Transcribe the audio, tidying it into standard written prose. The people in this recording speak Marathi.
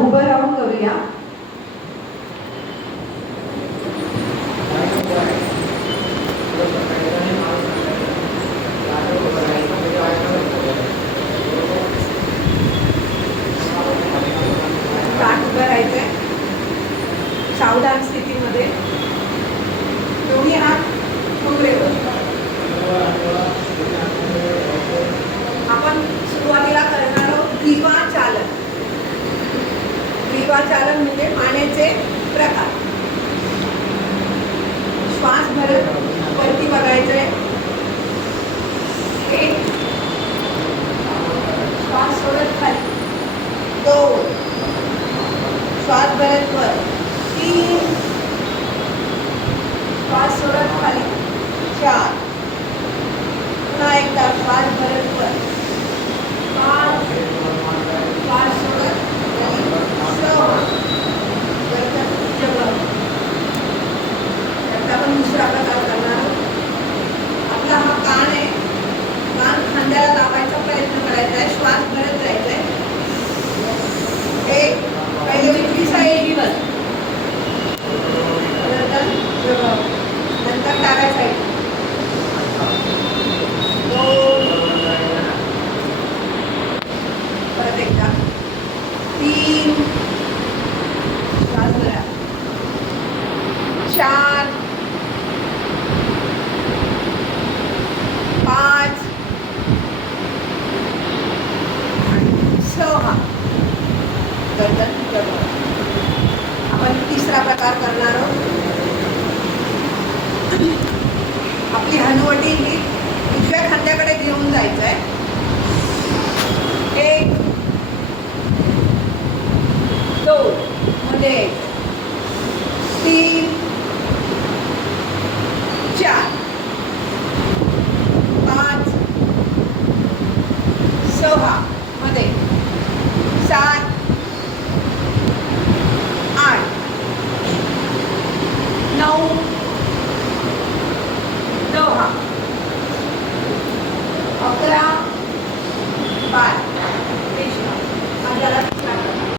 उभं राहून करूया. ताट उभं राहायचंय सावधान स्थितीमध्ये. दोन्ही हात कमरेवर. आपण सुरुवातीला करणार आहोत ग्रीवा चालन. ग्रीवा चालन म्हणजे मानेचे प्रकार. श्वास भरत वरती बघायचंय. एक, श्वास सोडत खाली. दोन, श्वास भरत वर. तीन, श्वास सोडत खाली. चार, पुन्हा एकदा श्वास भरत वर. पाच, श्वास सोडत खाली. सहा, त्याचा आपण दुसरा प्रकार करणार आहोत. आपला हा कान आहे. कान खांद्याला लावायचा प्रयत्न करायचा आहे. श्वास भरत जायचा आहे. एक, पहिले उजवी साईडवर, नंतर डाव्या साईड. दोन, परत एकदा. तीन, श्वास भरा. चार, पाच, सहा. गर्दन प्रभाव. आपण तिसरा प्रकार करणार आहोत. आपली हनुवटी ही उजव्या खांद्याकडे घेऊन जायचं आहे.